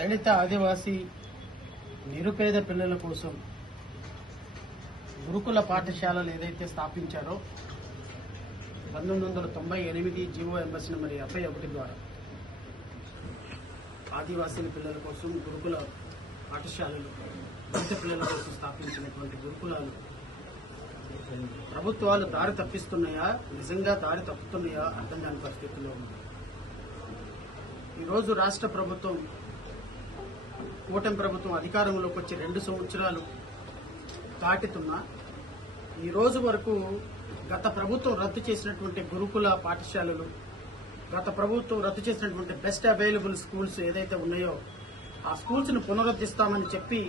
దళిత ఆదివాసీ నిరుపేద పిల్లల కోసం గురుకుల పాఠశాలలు ఏదైతే స్థాపించారో 1998 జీవో ఎంబస్ నెంబర్ 71 ద్వారా ఆదివాసీల పిల్లల కోసం గురుకుల పాఠశాలలు దళిత పిల్లల కోసం స్థాపించినటువంటి గురుకులాలు ప్రభుత్వాలు దారి తప్పిస్తున్నాయా, నిజంగా దారి తప్పుతున్నాయా అర్థం కాని పరిస్థితుల్లో ఉంది. ఈరోజు రాష్ట్ర ప్రభుత్వం, కూటమి ప్రభుత్వం అధికారంలోకి వచ్చి 2 సంవత్సరాలు దాటుతున్నా ఈ రోజు వరకు గత ప్రభుత్వం రద్దు చేసినటువంటి గురుకుల పాఠశాలలు, గత ప్రభుత్వం రద్దు చేసినటువంటి బెస్ట్ అవైలబుల్ స్కూల్స్ ఏదైతే ఉన్నాయో ఆ స్కూల్స్ ను పునరుద్ధరిస్తామని చెప్పి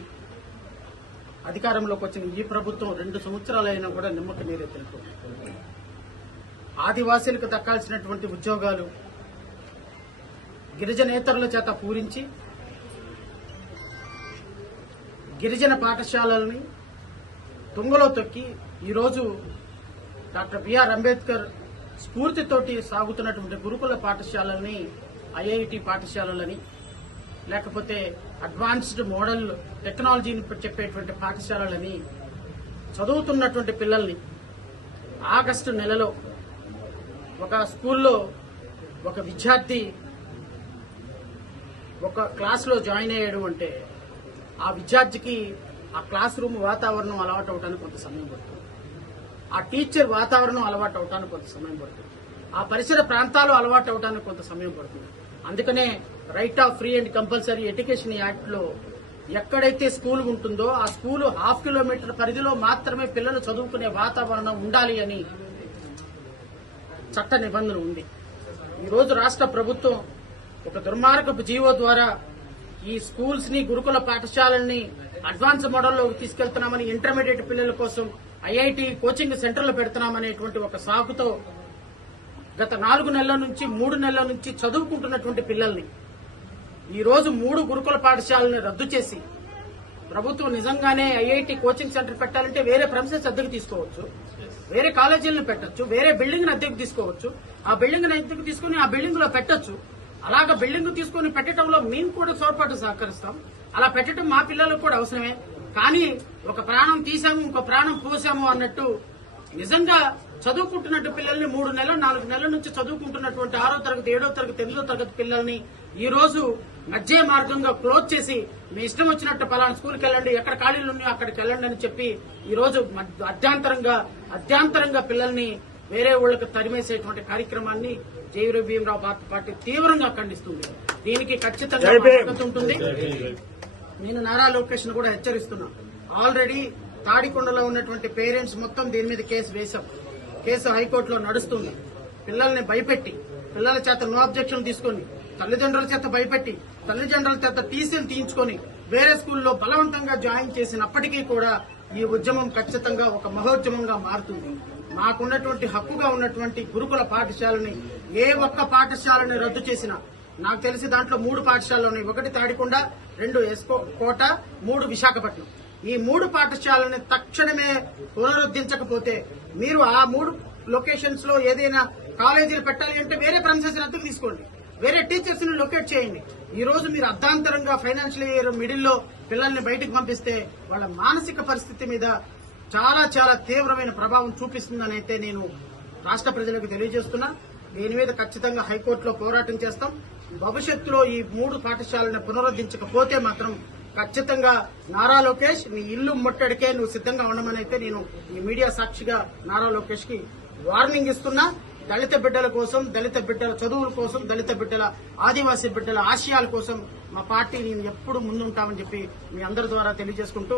అధికారంలోకి వచ్చిన ఈ ప్రభుత్వం 2 సంవత్సరాలైనా కూడా నిమ్మక నీరెత్తినట్టు. ఆదివాసీలకు దక్కాల్సినటువంటి ఉద్యోగాలు గిరిజనేతరుల చేత పూరించి గిరిజన పాఠశాలల్ని తుంగలో తొక్కి ఈరోజు డాక్టర్ బిఆర్ అంబేద్కర్ స్ఫూర్తితోటి సాగుతున్నటువంటి గురుకుల పాఠశాలల్ని ఐఐటి పాఠశాలలని, లేకపోతే అడ్వాన్స్డ్ మోడల్ టెక్నాలజీని చెప్పేటువంటి పాఠశాలలని చదువుతున్నటువంటి పిల్లల్ని ఆగస్టు నెలలో ఒక స్కూల్లో ఒక విద్యార్థి ఒక క్లాస్లో జాయిన్ అయ్యాడు అంటే ఆ విద్యార్థికి ఆ క్లాస్ రూమ్ వాతావరణం అలవాటు అవడానికి కొంత సమయం పడుతుంది, ఆ టీచర్ వాతావరణం అలవాటు అవడానికి కొంత సమయం పడుతుంది, ఆ పరిసర ప్రాంతాలు అలవాటు అవడానికి కొంత సమయం పడుతుంది. అందుకనే right of free and compulsory education act లో ఎక్కడైతే స్కూల్ ఉంటుందో ఆ స్కూల్ ½ కిలోమీటర్ పరిధిలో మాత్రమే పిల్లలు చదువుకునే వాతావరణం ఉండాలి అని చట్ట నిబంధన ఉంది. ఈ రోజు రాష్ట్ర ప్రభుత్వం ఒక దుర్మార్గపు జీవో ద్వారా ఈ స్కూల్స్ ని, గురుకుల పాఠశాలల్ని అడ్వాన్స్ మోడల్లోకి తీసుకెళ్తున్నామని, ఇంటర్మీడియట్ పిల్లల కోసం ఐఐటి కోచింగ్ సెంటర్లు పెడుతున్నామనేటువంటి ఒక సాకుతో గత 4 నెలల నుంచి 3 నెలల నుంచి చదువుకుంటున్నటువంటి పిల్లల్ని ఈ రోజు 3 గురుకుల పాఠశాలని రద్దు చేసి ప్రభుత్వం నిజంగానే ఐఐటి కోచింగ్ సెంటర్ పెట్టాలంటే వేరే ప్రెమిసెస్ అద్దెకు తీసుకోవచ్చు, వేరే కాలేజీలను పెట్టొచ్చు, వేరే బిల్డింగ్ అద్దెకు తీసుకోవచ్చు, ఆ బిల్డింగ్ అద్దెకు తీసుకుని ఆ బిల్డింగ్ లో పెట్టొచ్చు. అలాగా బిల్డింగ్ తీసుకుని పెట్టడంలో మేము కూడా తోడ్పాటు సహకరిస్తాం. అలా పెట్టడం మా పిల్లలకు కూడా అవసరమే. కానీ ఒక ప్రాణం తీసాము, ఇంకో ప్రాణం పోసాము అన్నట్టు నిజంగా చదువుకుంటున్నట్టు పిల్లల్ని 3 నెలలు 4 నెలల నుంచి చదువుకుంటున్నటువంటి 6వ తరగతి 7వ తరగతి 8వ తరగతి పిల్లల్ని ఈ రోజు మధ్య మార్గంగా క్లోజ్ చేసి మీ ఇష్టం వచ్చినట్టు పలానా స్కూల్కి వెళ్ళండి, ఎక్కడ ఖాళీలు ఉన్నాయో అక్కడికి వెళ్ళండి అని చెప్పి ఈ రోజు అర్ధాంతరంగా పిల్లల్ని వేరే ఊళ్ళకి తరిమేసేటువంటి కార్యక్రమాన్ని జేవీరు భీమరావు పార్టీ తీవ్రంగా ఖండిస్తుంది. దీనికి ఖచ్చితంగా మద్దతు ఉంటుంది. నేను నారా లోకేష్ ను కూడా హెచ్చరిస్తున్నా. ఆల్రెడీ తాడికొండలో ఉన్నటువంటి పేరెంట్స్ మొత్తం దీని మీద కేసు వేశాం. కేసు హైకోర్టులో నడుస్తుంది. పిల్లల్ని భయపెట్టి, పిల్లల చేత నో అబ్జెక్షన్ తీసుకుని, తల్లిదండ్రుల చేత భయపెట్టి, తల్లిదండ్రుల చేత టీసీలు తీయించుకొని వేరే స్కూల్లో బలవంతంగా జాయిన్ చేసినప్పటికీ కూడా ఈ ఉద్యమం ఖచ్చితంగా ఒక మహోద్యమంగా మారుతుంది. మాకున్నటువంటి హక్కుగా ఉన్నటువంటి గురుకుల పాఠశాలని ఏ ఒక్క పాఠశాలని రద్దు చేసినా, నాకు తెలిసి దాంట్లో 3 పాఠశాలలు ఉన్నాయి. 1 తాడికొండ, 2 కోట, 3 విశాఖపట్నం. ఈ 3 పాఠశాలని తక్షణమే పునరుద్ధరించకపోతే మీరు ఆ 3 లొకేషన్స్ లో ఏదైనా కాలేజీలు పెట్టాలి అంటే వేరే ప్రెమిసెస్ అద్దెకు తీసుకోండి, వేరే టీచర్స్ ని లొకేట్ చేయండి. ఈ రోజు మీరు అర్ధాంతరంగా ఫైనాన్షియల్ ఇయర్ మిడిల్లో పిల్లల్ని బయటకు పంపిస్తే వాళ్ళ మానసిక పరిస్థితి మీద చాలా చాలా తీవ్రమైన ప్రభావం చూపిస్తుందని అయితే నేను రాష్ట్ర ప్రజలకు తెలియజేస్తున్నా. దీని మీద ఖచ్చితంగా హైకోర్టులో పోరాటం చేస్తాం. భవిష్యత్తులో ఈ 3 పాఠశాలను పునరుద్ధరించకపోతే మాత్రం ఖచ్చితంగా నారా లోకేష్ నీ ఇల్లు ముట్టడికే నువ్వు సిద్ధంగా ఉండమని అయితే నేను ఈ మీడియా సాక్షిగా నారా లోకేష్ కి వార్నింగ్ ఇస్తున్నా. దళిత బిడ్డల కోసం, దళిత బిడ్డల చదువుల కోసం, దళిత బిడ్డల, ఆదివాసీ బిడ్డల ఆశయాల కోసం మా పార్టీ నేను ఎప్పుడు ముందుంటామని చెప్పి మీ అందరి ద్వారా తెలియజేసుకుంటూ